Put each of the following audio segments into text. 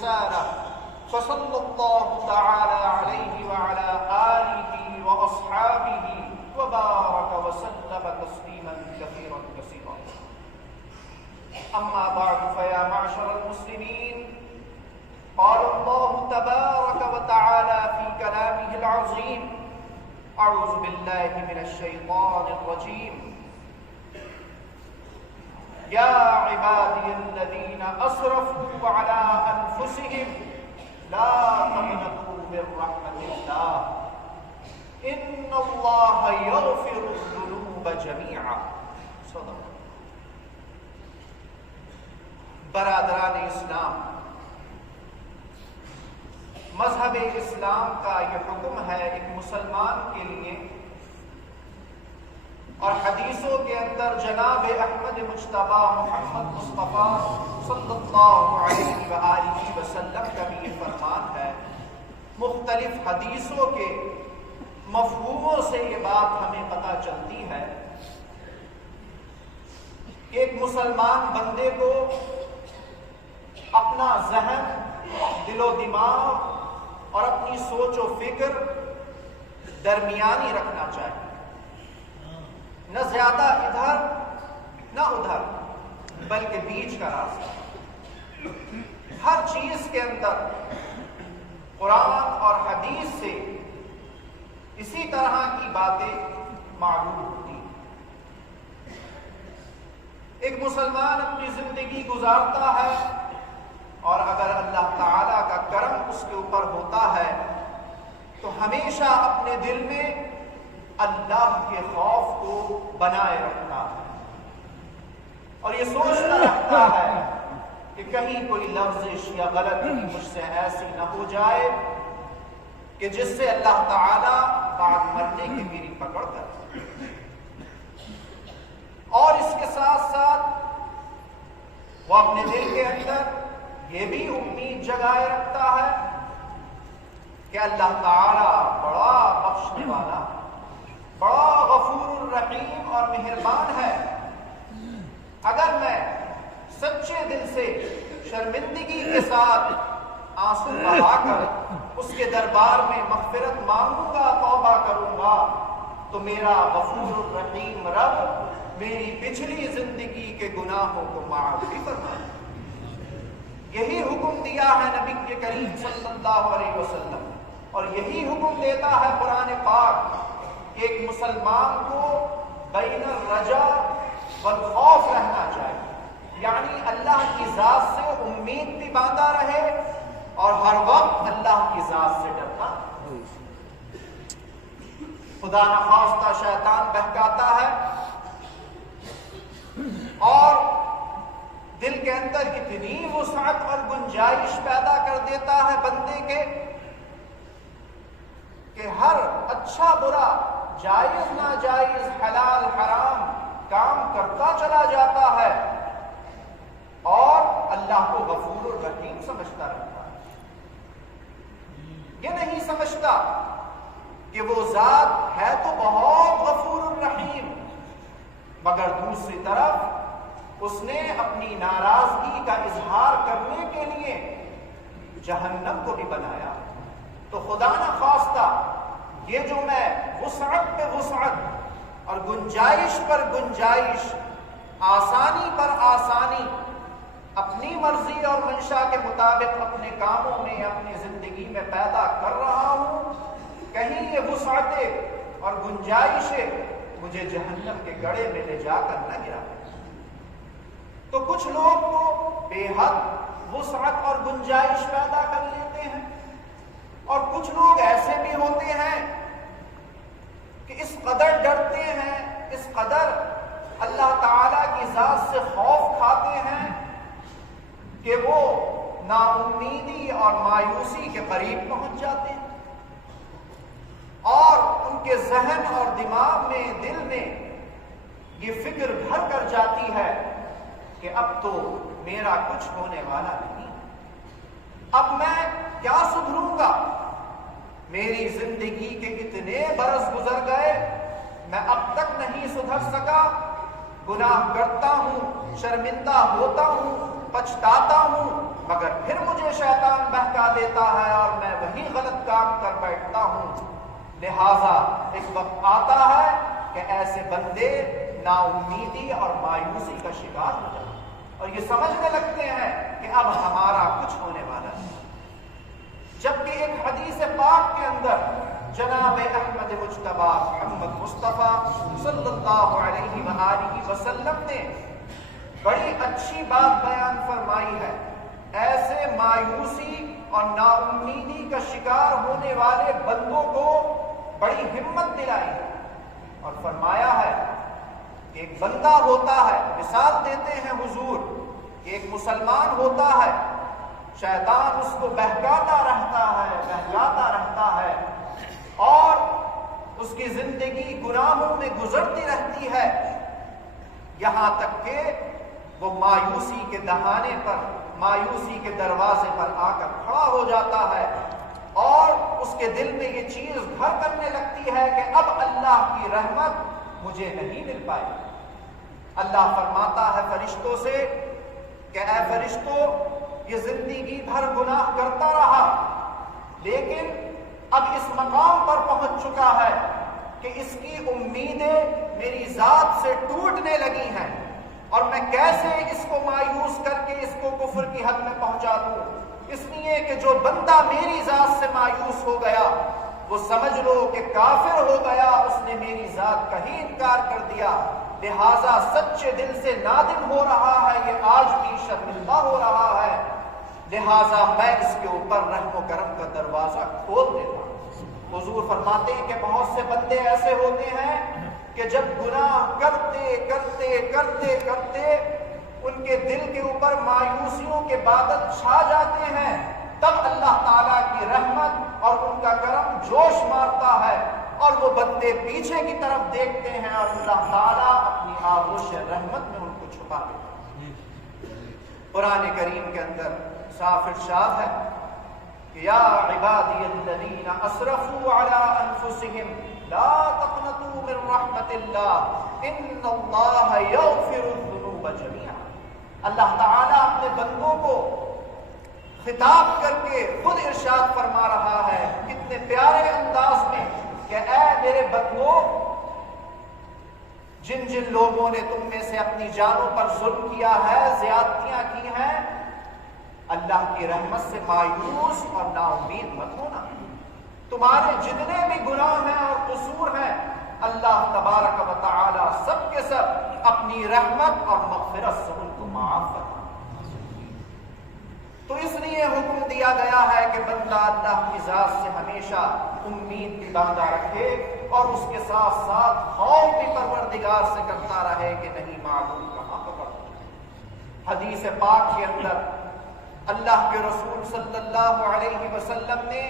الرسالة فصلى الله تعالى عليه وعلى آله وأصحابه وبارك وسلم تسليما كثيرا كثيرا. أما بعد فيا معشر المسلمين، قال الله تبارك وتعالى في كلامه العظيم: أعوذ بالله من الشيطان الرجيم: يا عبادي الذين أسرفوا على أنفسهم لا تقنطوا من رحمة الله إن الله يغفر الذنوب جميعا. صدق. برادران اسلام، مذہب اسلام کا یہ حکم ہے ایک مسلمان کے لیے، اور حدیثوں کے اندر جناب احمد مجتبی محمد مصطفیٰ صلی اللہ علیہ وآلہ وسلم کا بھی یہ فرمان ہے. مختلف حدیثوں کے مفہوموں سے یہ بات ہمیں پتہ چلتی ہے کہ ایک مسلمان بندے کو اپنا ذہن، دل و دماغ اور اپنی سوچ و فکر درمیانی رکھنا چاہیے، نہ زیادہ ادھر نہ ادھر، بلکہ بیچ کا راستہ. ہر چیز کے اندر قرآن اور حدیث سے اسی طرح کی باتیں معلوم ہوتی ہیں. ایک مسلمان اپنی زندگی گزارتا ہے، اور اگر اللہ تعالیٰ کا کرم اس کے اوپر ہوتا ہے تو ہمیشہ اپنے دل میں اللہ کے خوف کو بنائے رکھتا ہے، اور یہ سوچتا رہتا ہے کہ کہیں کوئی لفظش یا غلطی مجھ سے ایسی نہ ہو جائے کہ جس سے اللہ تعالیٰ بعد مرنے کی میری پکڑ کر. اور اس کے ساتھ ساتھ وہ اپنے دل کے اندر یہ بھی امید جگائے رکھتا ہے کہ اللہ تعالیٰ بڑا بخشنے والا، بڑا غفور الرحیم اور مہربان ہے. اگر میں سچے دل سے شرمندگی کے ساتھ آنسو بہا کر اس کے دربار میں مغفرت مانگوں گا، توبہ کروں گا، تو میرا غفور الرحیم رب میری پچھلی زندگی کے گناہوں کو معاف بھی فرمائے. یہی حکم دیا ہے نبی کریم صلی اللہ علیہ وسلم، اور یہی حکم دیتا ہے قرآن پاک کہ ایک مسلمان کو بین الرجا والخوف رہنا چاہیے، یعنی اللہ کی ذات سے امید بھی باندھا رہے اور ہر وقت اللہ کی ذات سے ڈرتا. خدا نخواستہ شیطان بہکاتا ہے اور دل کے اندر اتنی وسعت اور گنجائش پیدا کر دیتا ہے بندے کے کہ ہر اچھا برا، جائز ناجائز، حلال حرام کام کرتا چلا جاتا ہے اور اللہ کو غفور الرحیم سمجھتا رہتا ہے. یہ نہیں سمجھتا کہ وہ ذات ہے تو بہت غفور الرحیم، مگر دوسری طرف اس نے اپنی ناراضگی کا اظہار کرنے کے لیے جہنم کو بھی بنایا. تو خدا نخواستہ یہ جو میں وسعت پہ وسعت اور گنجائش پر گنجائش، آسانی پر آسانی، اپنی مرضی اور منشا کے مطابق اپنے کاموں میں، اپنی زندگی میں پیدا کر رہا ہوں، کہیں یہ وسعتیں اور گنجائشیں مجھے جہنم کے گڑھے میں لے جا کر نہ گرا. تو کچھ لوگ تو بے حد وسعت اور گنجائش پیدا کر لیتے ہیں، اور کچھ لوگ ایسے بھی ہوتے ہیں کہ اس قدر ڈرتے ہیں، اس قدر اللہ تعالیٰ کی ذات سے خوف کھاتے ہیں کہ وہ نا امیدی اور مایوسی کے قریب پہنچ جاتے ہیں، اور ان کے ذہن اور دماغ میں، دل میں یہ فکر بھر کر جاتی ہے کہ اب تو میرا کچھ ہونے والا نہیں، اب میں کیا سدھروں گا، میری زندگی کے اتنے برس گزر گئے، میں اب تک نہیں سدھر سکا، گناہ کرتا ہوں، شرمندہ ہوتا ہوں، پچھتاتا ہوں، مگر پھر مجھے شیطان بہکا دیتا ہے اور میں وہی غلط کام کر بیٹھتا ہوں۔ لہذا ایک وقت آتا ہے کہ ایسے بندے نا امیدی اور مایوسی کا شکار ہو جاتے ہیں اور یہ سمجھنے لگتے ہیں کہ اب ہمارا کچھ ہونے والا ہے، جبکہ ایک حدیث پاک کے اندر جناب احمد مجتبی محمد مصطفیٰ صلی اللہ علیہ وآلہ وسلم نے بڑی اچھی بات بیان فرمائی ہے۔ ایسے مایوسی اور نا امیدی کا شکار ہونے والے بندوں کو بڑی ہمت دلائی ہے اور فرمایا ہے کہ ایک بندہ ہوتا ہے، مثال دیتے ہیں حضور کہ ایک مسلمان ہوتا ہے، شیطان اس کو بہکاتا رہتا ہے اور اس کی زندگی گناہوں میں گزرتی رہتی ہے، یہاں تک کہ وہ مایوسی کے دہانے پر، مایوسی کے دروازے پر آ کر کھڑا ہو جاتا ہے اور اس کے دل میں یہ چیز گھر کرنے لگتی ہے کہ اب اللہ کی رحمت مجھے نہیں مل پائے۔ اللہ فرماتا ہے فرشتوں سے کہ اے فرشتوں، یہ زندگی بھر گناہ کرتا رہا لیکن اب اس مقام پر پہنچ چکا ہے کہ اس کی امیدیں میری ذات سے ٹوٹنے لگی ہیں اور میں کیسے اس کو مایوس کر کے اس کو کفر کی حد میں پہنچا دوں۔ اس لیے کہ جو بندہ میری ذات سے مایوس ہو گیا وہ سمجھ لو کہ کافر ہو گیا، اس نے میری ذات کا ہی انکار کر دیا، لہذا سچے دل سے نادم ہو رہا ہے، یہ آج بھی شرمندہ ہو رہا ہے، لہذا میں اس کے اوپر رحم و کرم کا دروازہ کھول دیتا ہوں۔ حضور فرماتے ہیں کہ بہت سے بندے ایسے ہوتے ہیں کہ جب گناہ کرتے کرتے کرتے کرتے ان کے دل کے اوپر مایوسیوں کے بادل چھا جاتے ہیں، تب اللہ تعالیٰ کی رحمت اور ان کا کرم جوش مارتا ہے اور وہ بندے پیچھے کی طرف دیکھتے ہیں اور اللہ تعالیٰ اپنی آغوش رحمت میں ان کو چھپا دیتا ہے۔ قرآن کریم کے اندر صاف ارشاد ہے کہ یا عبادی الذین اسرفوا علی انفسہم لا تقنطوا من رحمت اللہ ان اللہ یغفر الذنوب جميعا۔ اللہ تعالیٰ اپنے بندوں کو خطاب کر کے خود ارشاد فرما رہا ہے کتنے پیارے انداز میں کہ اے میرے بندوں، جن جن لوگوں نے تم میں سے اپنی جانوں پر ظلم کیا ہے، زیادتیاں کی ہیں، اللہ کی رحمت سے مایوس اور نا امید مت ہونا۔ تمہارے جتنے بھی گناہ ہیں اور قصور ہیں، اللہ تبارک و تعالی سب کے سب اپنی رحمت اور مغفرت سے ان کو معاف کرتا۔ تو اس لیے حکم دیا گیا ہے کہ بندہ اللہ کی ذات سے ہمیشہ امید بھی باندھا رکھے اور اس کے ساتھ ساتھ خوف بھی پروردگار سے کرتا رہے کہ نہیں معلوم کہاں پکڑ۔ حدیث پاک کے اندر اللہ کے رسول صلی اللہ علیہ وسلم نے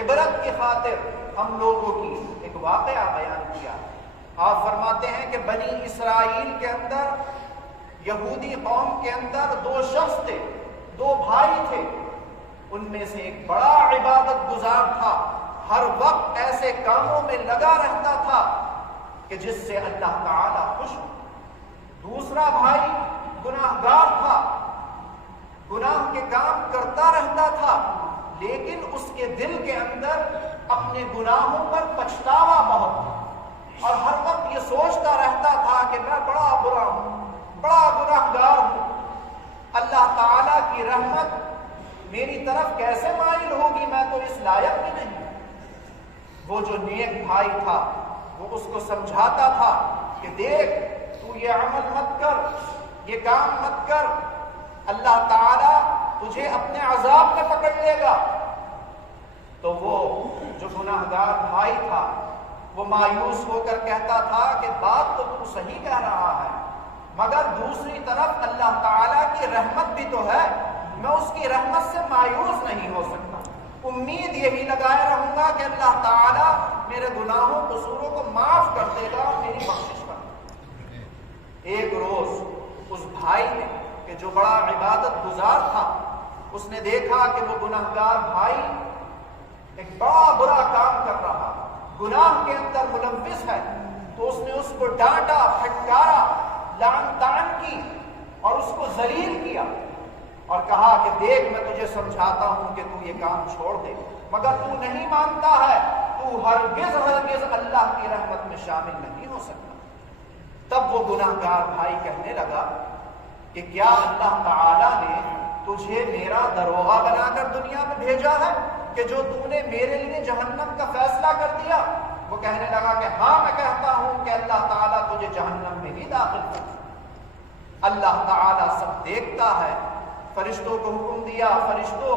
عبرت کی خاطر ہم لوگوں کی ایک واقعہ بیان کیا۔ آپ فرماتے ہیں کہ بنی اسرائیل کے اندر، یہودی قوم کے اندر دو شخص تھے، دو بھائی تھے، ان میں سے ایک بڑا عبادت گزار تھا، ہر وقت ایسے کاموں میں لگا رہتا تھا کہ جس سے اللہ تعالیٰ خوش ہو۔ دوسرا بھائی گناہگار تھا، گناہ کے کام کرتا رہتا تھا، لیکن اس کے دل کے اندر اپنے گناہوں پر پچھتاوا بہت تھا اور ہر وقت یہ سوچتا رہتا تھا کہ میں بڑا برا ہوں، بڑا گناہگار ہوں، اللہ تعالیٰ کی رحمت میری طرف کیسے مائل ہوگی، میں تو اس لائق بھی نہیں۔ وہ جو نیک بھائی تھا وہ اس کو سمجھاتا تھا کہ دیکھ تو یہ عمل مت کر، یہ کام مت کر، اللہ تعالیٰ تجھے اپنے عذاب میں پکڑ لے گا۔ تو وہ جو گناہگار بھائی تھا وہ مایوس ہو کر کہتا تھا کہ بات تو صحیح کہہ رہا ہے، مگر دوسری طرف اللہ تعالیٰ کی رحمت بھی تو ہے، میں اس کی رحمت سے مایوس نہیں ہو سکتا، امید یہی لگائے رہوں گا کہ اللہ تعالیٰ میرے گناہوں قصوروں کو معاف کر دے گا اور میری بخشش کر دے گا۔ ایک روز اس بھائی نے کہ جو بڑا عبادت گزار تھا، اس نے دیکھا کہ وہ گناہگار بھائی ایک بڑا برا کام کر رہا، گناہ کے اندر ملوث ہے، تو اس نے اس کو ڈانٹا، پھٹکارا، لعن طعن کی اور اس کو ذلیل کیا۔ اور کہا کہ دیکھ میں تجھے سمجھاتا ہوں کہ تو یہ کام چھوڑ دے، مگر تو نہیں مانتا ہے، تو ہرگز اللہ کی رحمت میں شامل نہیں ہو سکتا۔ تب وہ گناہگار بھائی کہنے لگا کہ کیا اللہ تعالیٰ نے تجھے میرا دروغہ بنا کر دنیا میں بھیجا ہے کہ جو تو نے میرے لیے جہنم کا فیصلہ کر دیا؟ وہ کہنے لگا کہ ہاں میں کہتا ہوں کہ اللہ تعالیٰ تجھے جہنم میں ہی داخل کر۔ اللہ تعالیٰ سب دیکھتا ہے، فرشتوں کو حکم دیا، فرشتوں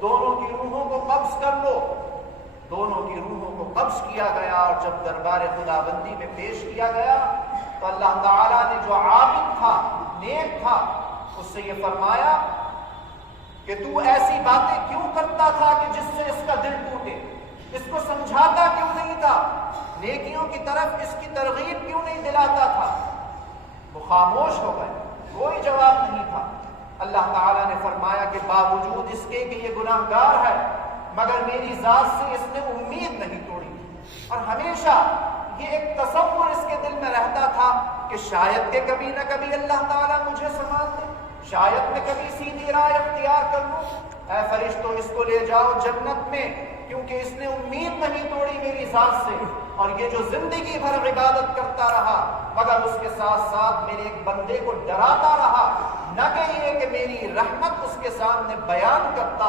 دونوں کی روحوں کو قبض کر لو۔ دونوں کی روحوں کو قبض کیا گیا، اور جب دربار خداوندی میں پیش کیا گیا تو اللہ تعالیٰ نے جو عابد تھا، نیک تھا، اس سے یہ فرمایا کہ تو ایسی باتیں کیوں کرتا تھا کہ جس سے اس کا دل ٹوٹے؟ اس کو سمجھاتا کیوں نہیں تھا؟ نیکیوں کی طرف اس کی ترغیب کیوں نہیں دلاتا تھا؟ وہ خاموش ہو گئے، کوئی جواب نہیں تھا۔ اللہ تعالیٰ نے فرمایا کہ باوجود اس کے کہ یہ گناہگار ہے، مگر میری ذات سے اس نے امید نہیں توڑی، اور ہمیشہ یہ ایک تصور اس کے دل میں رہتا تھا کہ شاید کہ کبھی نہ کبھی اللہ تعالیٰ مجھے سنبھال دے، شاید میں کبھی سیدھی راہ اختیار کر لوں۔ اے فرشتوں، اس کو لے جاؤ جنت میں، کیونکہ اس نے امید نہیں توڑی میری ذات سے، اور یہ جو زندگی بھر عبادت کرتا رہا مگر اس کے ساتھ ساتھ میرے ایک بندے کو ڈراتا رہا، نہ کہ یہ کہ میری رحمت اس کے سامنے بیان کرتا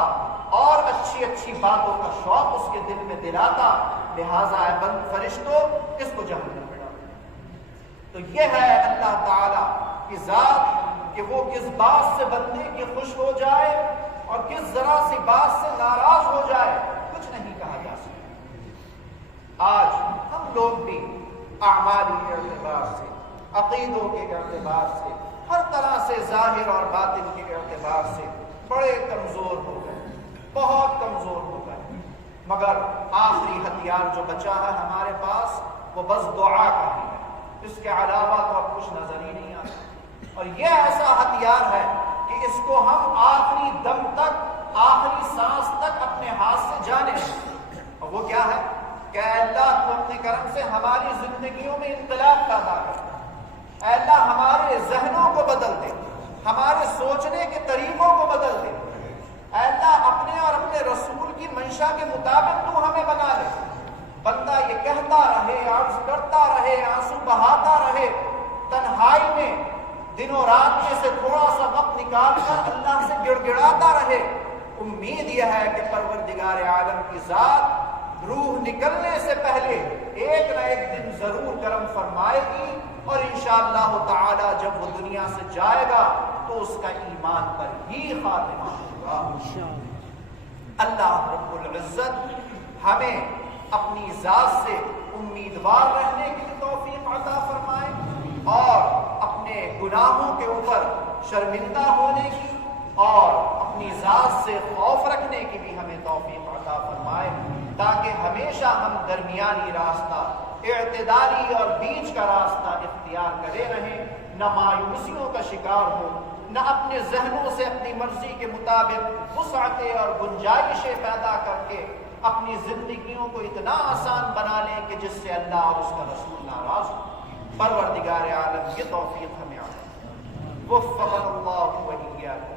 اور اچھی اچھی باتوں کا شوق اس کے دل میں دلاتا، لہٰذا اے بند فرشتوں اس کو جہنم میں ڈالو۔ تو یہ ہے اللہ تعالیٰ کی ذات کہ وہ کس بات سے بندے کی خوش ہو جائے اور کس ذرا سی بات سے ناراض ہو جائے، کچھ نہیں کہا جا سکتا۔ آج ہم لوگ بھی اعمالی اعتبار سے، عقیدوں کے اعتبار سے، ہر طرح سے ظاہر اور باطن کے اعتبار سے بڑے کمزور ہو گئے، بہت کمزور ہو گئے، مگر آخری ہتھیار جو بچا ہے ہمارے پاس وہ بس دعا کا ہی ہے، اس کے علاوہ تو اب کچھ نظر ہی نہیں آتا۔ اور یہ ایسا ہتھیار ہے کہ اس کو ہم آخری دم تک، آخری سانس تک اپنے ہاتھ سے جانے دیں۔ اور وہ کیا ہے کہ اے اللہ تو اپنے کرم سے ہماری زندگیوں میں انقلاب پیدا کر، اے اللہ ہمارے ذہنوں کو بدل دے، ہمارے سوچنے کے طریقوں کو بدل دے، اے اللہ اپنے اور اپنے رسول کی منشا کے مطابق تو ہمیں بنا لے۔ بندہ یہ کہتا رہے، عرض کرتا رہے، آنسو بہاتا رہے، تنہائی میں دنوں رات میں سے تھوڑا سا وقت نکال کر اللہ سے گڑ گڑاتا رہے، امید یہ ہے کہ پروردگار عالم کی ذات روح نکلنے سے پہلے ایک نہ ایک دن ضرور کرم فرمائے گی، اور انشاءاللہ تعالی جب وہ دنیا سے جائے گا تو اس کا ایمان پر ہی خاتمہ ہوگا۔ اللہ رب العزت ہمیں اپنی ذات سے امیدوار رہنے کی توفیق عطا فرمائے، اور اپنے گناہوں کے اوپر شرمندہ ہونے کی اور اپنی ذات سے خوف رکھنے کی بھی ہمیں توفیق عطا فرمائے، تاکہ ہمیشہ ہم درمیانی راستہ، اعتدالی اور بیچ کا راستہ اختیار کرے رہیں، نہ مایوسیوں کا شکار ہو، نہ اپنے ذہنوں سے اپنی مرضی کے مطابق وسعتیں اور گنجائشیں پیدا کر کے اپنی زندگیوں کو اتنا آسان بنا لیں کہ جس سے اللہ اور اس کا رسول ناراض ہو۔ پروردگار عالم یہ توفیق ہمیں عطا۔ وفقنا اللہ و ایاکم۔